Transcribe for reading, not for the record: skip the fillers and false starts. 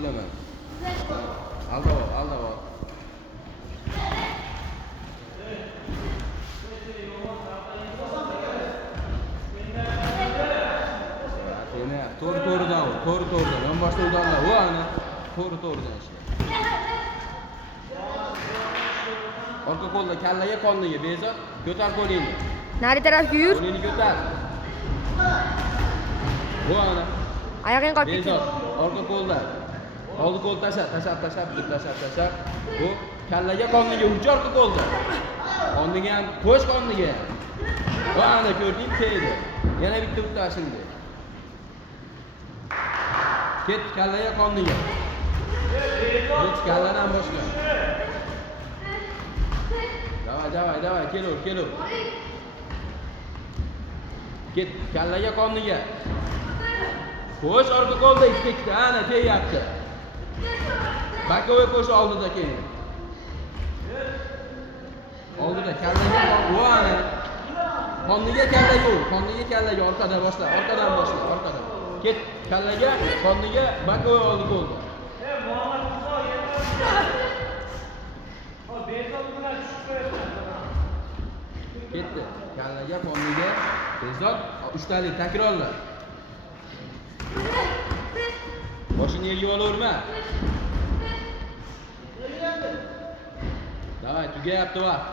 O'ylama. Alda bor, alda bor. To'g'ri-to'g'ridan, to'g'ri-to'g'ridan. Men boshda udonlar. Vo ana. To'g'ri-to'g'ridan ishla. Orqa qo'lda kallaga qonniga bezor, ko'tar qo'lingni. Nari tarafga yur. Qo'lingni ko'tar. Vo ana. Oyog'ing qolib ketdi. Bezor, orqa qo'lda. Oldi qo'l tashab. Bu kallaga qonniga uch orqa qo'lda. Qonniga ham, qo'sh qonniga ham. Vo ana ko'rding, tegdi. Yana bitta utta shunday. Ket kallaga qonniga. Ket kalladan boshla. Davay, kelur. Ket kallaga qonniga. Qo'sh orqa qo'lda ikkita, ana tegyapti. Bakovoy qo'sh oldida keyin. Oldida kallaga vo ana. Qonniga kallaga orqadan boshla. Ket kallaga, qonniga, bakovoy oldi qo'lda. Ketdi. Kallaga, qonniga, bezor, uchtalik takrorla. Boshini yerga olaverma. Davay, tugayapti vaqt.